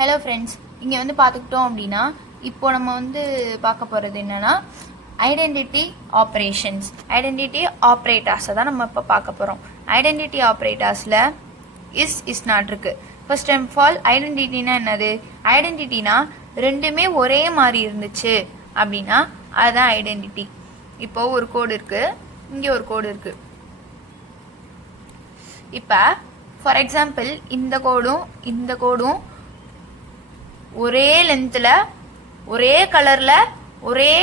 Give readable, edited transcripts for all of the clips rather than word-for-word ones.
Hello friends, இங்கே வந்து பார்த்துக்கிட்டோம் அப்படின்னா இப்போ நம்ம வந்து பார்க்க போகிறது என்னென்னா ஐடென்டிட்டி ஆப்ரேஷன்ஸ், ஐடென்டிட்டி ஆப்ரேட்டர்ஸை தான் நம்ம இப்போ பார்க்க போகிறோம். ஐடென்டிட்டி ஆப்ரேட்டர்ஸில் இஸ் நாட் இருக்கு. ஃபர்ஸ்ட் ஆஃப் ஆல் ஐடென்டிட்டினா என்னது? ஐடென்டிட்டினா ரெண்டுமே ஒரே மாதிரி இருந்துச்சு அப்படின்னா அதுதான் ஐடென்டிட்டி. இப்போது ஒரு கோடு இருக்குது, இங்கே ஒரு கோடு இருக்குது. இப்போ ஃபார் எக்ஸாம்பிள் இந்த கோடும் ஒரே லென்த்தில் ஒரே கலரில் ஒரே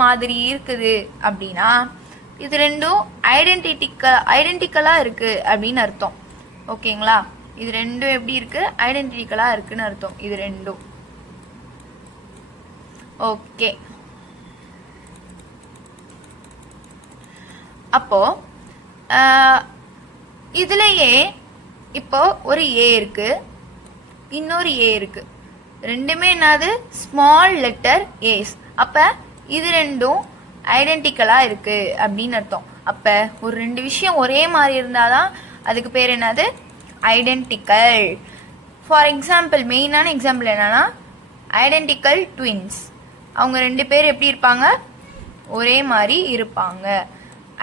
மாதிரி இருக்குது அப்படின்னா இது ரெண்டும் ஐடென்டிக்கலாக இருக்குது அப்படின்னு அர்த்தம். ஓகேங்களா? இது ரெண்டும் எப்படி இருக்குது? ஐடென்டிக்கலாக இருக்குன்னு அர்த்தம். இது ரெண்டும் ஓகே. அப்போ இதுலயே இப்போ ஒரு ஏ இருக்கு, இன்னொரு ஏ இருக்கு. ரெண்டுமே என்னது? Small letter A's. அப்ப இது ரெண்டும் ஐடென்டிக்கலா இருக்கு அப்படின்னு அர்த்தம். அப்ப ஒரு ரெண்டு விஷயம் ஒரே மாதிரி இருந்தாதான் அதுக்கு பேர் என்னது? ஐடென்டிக்கல். ஃபார் எக்ஸாம்பிள், மெயினான எக்ஸாம்பிள் என்னன்னா ஐடென்டிக்கல் ட்வின்ஸ். அவங்க ரெண்டு பேர் எப்படி இருப்பாங்க? ஒரே மாதிரி இருப்பாங்க.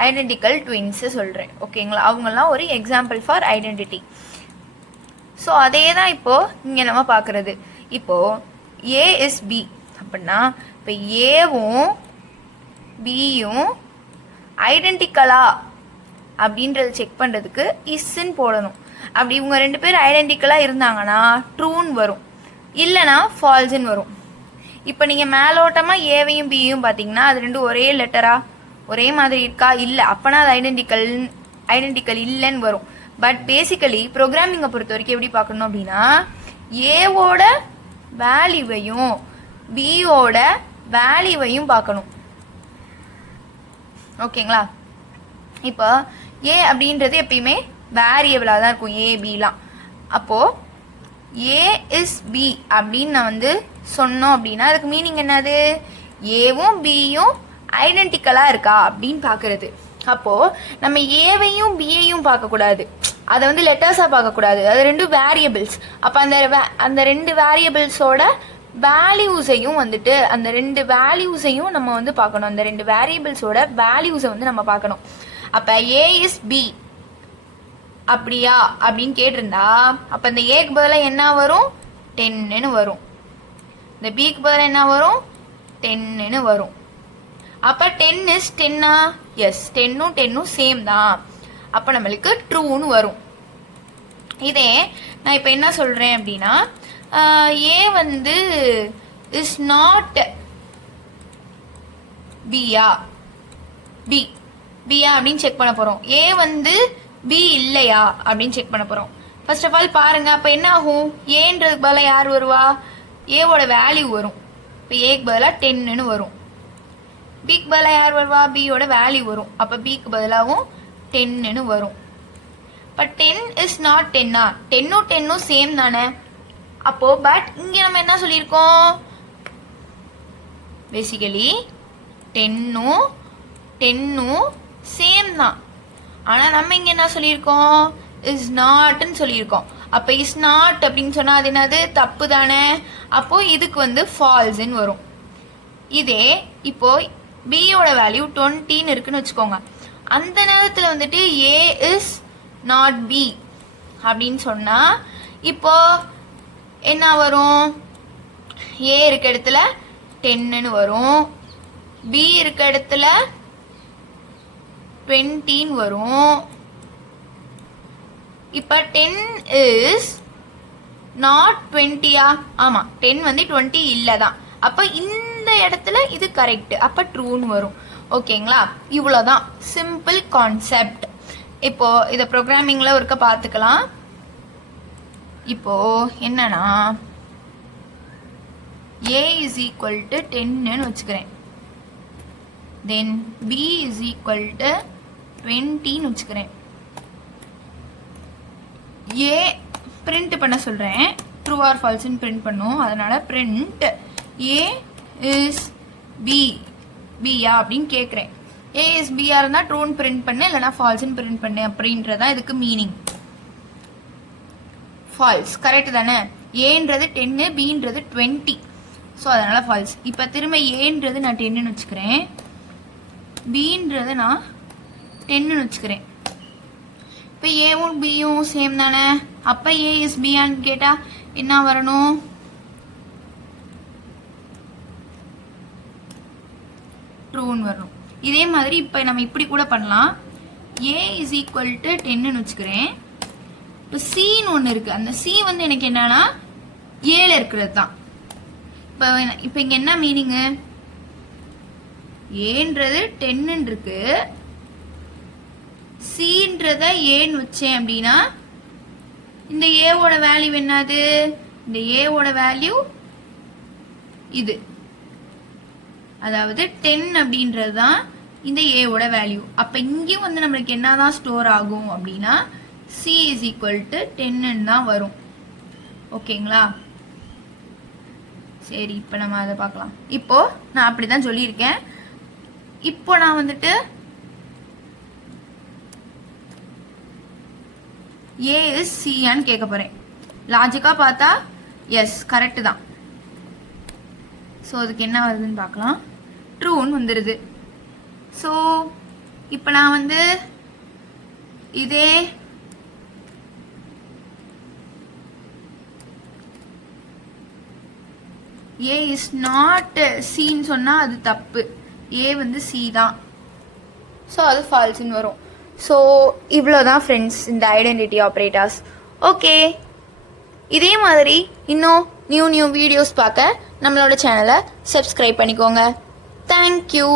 ஐடென்டிக்கல் ட்வின்ஸ் சொல்றேன். ஓகேங்களா? அவங்கெல்லாம் ஒரு எக்ஸாம்பிள் ஃபார் ஐடென்டிட்டி. ஸோ அதே தான் இப்போ இங்கே நம்ம பார்க்குறது. இப்போ ஏ இஸ் பி அப்படின்னா இப்போ ஏவும் பியும் ஐடென்டிக்கலா அப்படின்றத செக் பண்ணுறதுக்கு இஸ்ன்னு போடணும். அப்படி இவங்க ரெண்டு பேரும் ஐடென்டிக்கலாக இருந்தாங்கன்னா ட்ரூன்னு வரும், இல்லைனா ஃபால்ஸ்ன்னு வரும். இப்போ நீங்கள் மேலோட்டமாக ஏவையும் பியும் பார்த்தீங்கன்னா அது ரெண்டும் ஒரே லெட்டரா ஒரே மாதிரி இருக்கா? இல்லை, அப்போனா அது ஐடென்டிக்கல் இல்லைன்னு வரும். பட் பேசிக்கலி ப்ரோக்ராமிங்கை பொறுத்த வரைக்கும் எப்படி பார்க்கணும் அப்படின்னா ஏவோட வேல்யூவையும் பியோட வேல்யூவையும் பார்க்கணும். ஓகேங்களா? இப்போ ஏ அப்படின்றது எப்பயுமே வேரியபிளாக தான் இருக்கும், ஏ பிலாம். அப்போது ஏ இஸ் பி அப்படின்னு நான் வந்து சொன்னோம் அப்படின்னா அதுக்கு மீனிங் என்னது? ஏவும் பியும் ஐடென்டிக்கலாக இருக்கா அப்படின்னு பார்க்கறது. அப்போது நம்ம ஏவையும் பியையும் பார்க்கக்கூடாது, அதை வந்து லெட்டர்ஸாக பார்க்கக்கூடாது. அது ரெண்டும் வேரியபிள்ஸ். அப்போ அந்த ரெண்டு வேரியபிள்ஸோட வேல்யூஸையும் வந்துட்டு அந்த ரெண்டு வேல்யூஸையும் நம்ம வந்து பார்க்கணும். அந்த ரெண்டு வேரியபிள்ஸோட வேல்யூஸை வந்து நம்ம பார்க்கணும். அப்போ ஏ இஸ் பி அப்படியா அப்படின்னு கேட்டிருந்தா அப்போ இந்த ஏக்கு பதிலாக என்ன வரும்? 10ன்னு வரும். இந்த பிக்கு பதிலாக என்ன வரும்? 10ன்னு வரும். அப்போ 10 இஸ் 10ஆ? எஸ், 10ம் 10ம் சேம் தான். அப்போ நம்மளுக்கு ட்ரூன்னு வரும். இதே நான் இப்போ என்ன சொல்கிறேன் அப்படின்னா ஏ வந்து இஸ் நாட் பியா அப்படின்னு செக் பண்ண போகிறோம். ஏ வந்து பி இல்லையா அப்படின்னு செக் பண்ண போகிறோம். ஃபர்ஸ்ட் ஆஃப் ஆல் பாருங்க, அப்போ என்ன ஆகும்? ஏன்றதுக்கு பதிலாக யார் வருவா? ஏவோட வேல்யூ வரும். இப்போ ஏக்கு பதிலாக 10ன்னு வரும். பிக்கு பதிலாக யார் வருவா? பியோட வேல்யூ வரும். அப்போ பிக்கு பதிலாகவும் 10ன்னு வரும். இப்போ 10 இஸ் நாட் 10ஆ? 10ம் 10ம் சேம் தானே. அப்போ பட் இங்கே நம்ம என்ன சொல்லியிருக்கோம்? பேசிக்கலி 10ம் 10ம் சேம் தான். ஆனால் நம்ம இங்கே என்ன சொல்லியிருக்கோம்? இஸ் நாட்னு சொல்லியிருக்கோம். அப்போ இஸ் நாட் அப்படின்னு சொன்னால் அது என்னது? தப்பு தானே. அப்போ இதுக்கு வந்து ஃபால்ஸ்ன்னு வரும். இதே இப்போ பியோட வேல்யூ 20ன்னு இருக்குன்னு வச்சுக்கோங்க. அந்த நேரத்தில் வந்துட்டு ஏ இஸ் நாட் பி அப்படின்னு சொன்னால் இப்போ என்ன வரும்? ஏ இருக்க இடத்துல 10ன்னு வரும், பி இருக்க இடத்துல 20ன்னு வரும். இப்போ 10 இஸ் நாட் 20ஆ? ஆமாம், 10 வந்து 20 இல்லை தான். அப்போ இந்த இடத்துல இது கரெக்ட். அப்போ ட்ரூன்னு வரும். ஓகேங்களா? இவ்வளோதான் சிம்பிள் கான்செப்ட். இப்போ இதை ப்ரோக்ராமிங்கில் ஒருக்க பார்த்துக்கலாம். இப்போ என்னன்னா ஏ இஸ் ஈக்குவல் டு 10ன்னு வச்சுக்கிறேன். தென் பி இஸ் ஈக்குவல் டு 20ன்னு வச்சுக்கிறேன். ஏ பிரிண்ட் பண்ண சொல்கிறேன், ட்ரூ ஆர் ஃபால்ஸ்ன்னு பிரிண்ட் பண்ணும். அதனால பிரிண்ட் ஏ இஸ் பியா அப்படின்னு கேட்குறேன். ஏ இஸ் பியா இருந்தால் ட்ரூன்னு பிரிண்ட் பண்ணு, இல்லைனா ஃபால்ஸ்ன்னு பிரிண்ட் பண்ணு அப்படின்றதான் இதுக்கு மீனிங். ஃபால்ஸ் கரெக்ட் தானே. ஏன்றது 10, பின்றது 20. ஸோ அதனால் ஃபால்ஸ். இப்போ திரும்ப ஏன்றது நான் 10ன்னு வச்சுக்கிறேன், பின்றது நான் 10ன்னு வச்சுக்கிறேன். இப்போ ஏவும் பியும் சேம் தானே, அப்போ ஏ இஸ் பியான்னு கேட்டால் என்ன வரணும்? ட்ரூன்னு வரணும். இதே மாதிரி இப்போ நம்ம இப்படி கூட பண்ணலாம். ஏ இஸ் ஈக்குவல் டு 10ன்னு வச்சுக்கிறேன். இப்போ சின்னு ஒன்று இருக்குது, அந்த சி வந்து எனக்கு என்னன்னா 7 இருக்கிறது தான். இப்போ இங்கே என்ன மீனிங்கு? ஏன்றது 10ன்னு இருக்கு, சின்றத ஏன்னு வச்சேன் அப்படின்னா இந்த ஏவோட வேல்யூ என்னது? இந்த ஏவோட வேல்யூ இது, அதாவது 10 அப்படின்றது தான் இந்த ஏவோட வேல்யூ. அப்போ இங்கேயும் வந்து நம்மளுக்கு என்னதான் ஸ்டோர் ஆகும் அப்படின்னா சி இஸ் ஈக்குவல் டு 10ன்னு தான் வரும். ஓகேங்களா? சரி, இப்போ நம்ம அதை பார்க்கலாம். இப்போ நான் அப்படி தான் சொல்லியிருக்கேன். இப்போ நான் வந்துட்டு ஏ இஸ் சியான்னு கேட்க போகிறேன். லாஜிக்காக பார்த்தா எஸ் கரெக்டு தான். ஸோ அதுக்கு என்ன வருதுன்னு பார்க்கலாம். ட்ரூன்னு வந்துடுது. ஸோ இப்போ நான் வந்து இதே ஏ இஸ் நாட் சின்னு சொன்னால் அது தப்பு, ஏ வந்து சி தான். ஸோ அது ஃபால்ஸ்ன்னு வரும். ஸோ இவ்வளோதான் ஃப்ரெண்ட்ஸ் இந்த ஐடென்டிட்டி ஆப்ரேட்டர்ஸ். ஓகே, இதே மாதிரி இன்னும் நியூ வீடியோஸ் பார்க்க நம்மளோட சேனலை சப்ஸ்கிரைப் பண்ணிக்கோங்க. தேங்க்யூ.